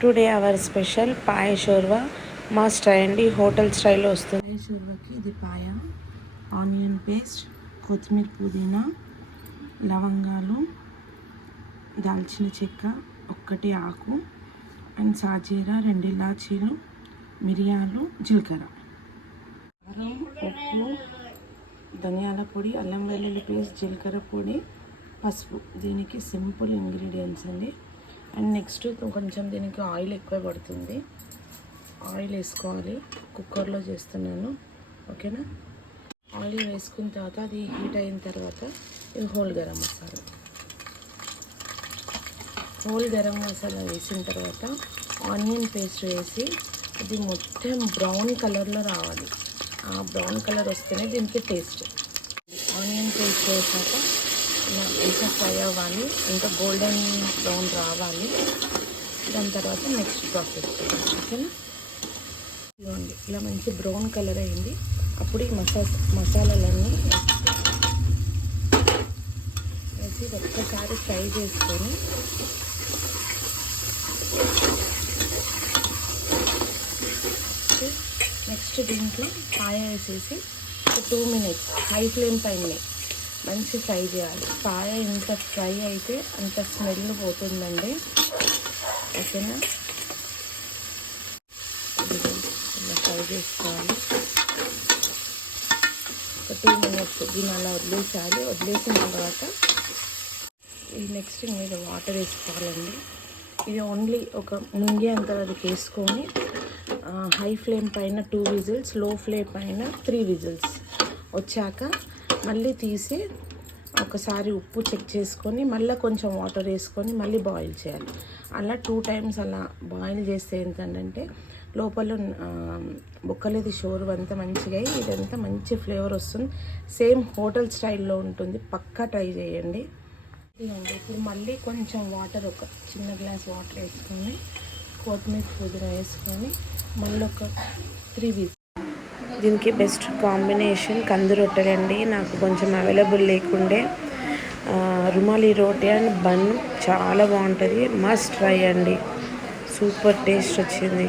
Today our special paya shorba must try అండి. Hotel స్టైల్లో వస్తుంది. పాయ షోర్వాకి ఇది పాయ, ఆనియన్ పేస్ట్, కొత్తిమీర, పుదీనా, లవంగాలు, దాల్చిన చెక్క, ఒక్కటి ఆకు అండ్ సాజీరా, 2 ఇలాచీలు, మిరియాలు, జీలకర్ర, ఉప్పు, ధనియాల పొడి, అల్లం వెల్లుల్లి పేస్ట్, జీలకర్ర పొడి, పసుపు. దీనికి సింపుల్ ఇంగ్రీడియంట్స్ అండి. అండ్ నెక్స్ట్ కొంచెం దీనికి ఆయిల్ ఎక్కువ పడుతుంది. ఆయిల్ వేసుకోవాలి. కుక్కర్లో చేస్తున్నాను, ఓకేనా. ఆయిల్ వేసుకున్న తర్వాత అది హీట్ అయిన తర్వాత ఇది హోల్ గరం మసాలా. హోల్ గరం మసాలా వేసిన తర్వాత ఆనియన్ పేస్ట్ వేసి అది మొత్తం బ్రౌన్ కలర్లో రావాలి. ఆ బ్రౌన్ కలర్ వస్తేనే దీనికి టేస్ట్. ఆనియన్ పేస్ట్ వేసాక ఇలా ఇంకా ఫ్రై అవ్వాలి, ఇంకా గోల్డెన్ బ్రౌన్ రావాలి. దాని తర్వాత నెక్స్ట్ ప్రాసెస్ చేయాలి, ఓకేనా. ఇవ్వండి, ఇలా మంచి బ్రౌన్ కలర్ అయింది. అప్పుడు ఈ మసాలాలన్నీ వేసి ఒక్కసారి ఫ్రై చేసుకొని నెక్స్ట్ దీంట్లో పాయ వేసేసి 2 minutes హై ఫ్లేమ్ పైనే మంచి ఫ్రై చేయాలి. పాయ ఇంత ఫ్రై అయితే అంత స్మెల్ పోతుందండి, ఓకేనా. ఇలా ఫ్రై చేసుకోవాలి. ఒక 2 minutes దీన్ని అలా వదిలేసాలి. వదిలేసిన తర్వాత ఈ నెక్స్ట్ మీద వాటర్ వేసుకోవాలండి. ఇది ఓన్లీ ఒక ముంగే అంత వరకు వేసుకొని హై ఫ్లేమ్ పైన 2 విజిల్స్, లో ఫ్లేమ్ పైన 3 విజిల్స్ వచ్చాక మళ్ళీ తీసి ఒకసారి ఉప్పు చెక్ చేసుకొని మళ్ళీ కొంచెం వాటర్ వేసుకొని మళ్ళీ బాయిల్ చేయాలి. అలా 2 times అలా బాయిల్ చేస్తే ఏంటంటే లోపల బొక్కలేది షోర్వా అంతా మంచిగా ఇదంతా మంచి ఫ్లేవర్ వస్తుంది. సేమ్ హోటల్ స్టైల్లో ఉంటుంది. పక్కా ట్రై చేయండి. ఇదిగోండి, ఇప్పుడు మళ్ళీ కొంచెం వాటర్, ఒక చిన్న గ్లాస్ వాటర్ వేసుకొని కొత్తిమీర, పుదీనా వేసుకొని మళ్ళీ ఒక 3 విజిల్స్. దీనికి బెస్ట్ కాంబినేషన్ కంది రొట్టెలు అండి. నాకు కొంచెం అవైలబుల్ లేకుండే రుమాలి రోటీ అండ్ బన్ చాలా బాగుంటుంది. మస్ట్ ట్రై అండి. సూపర్ టేస్ట్ వచ్చింది.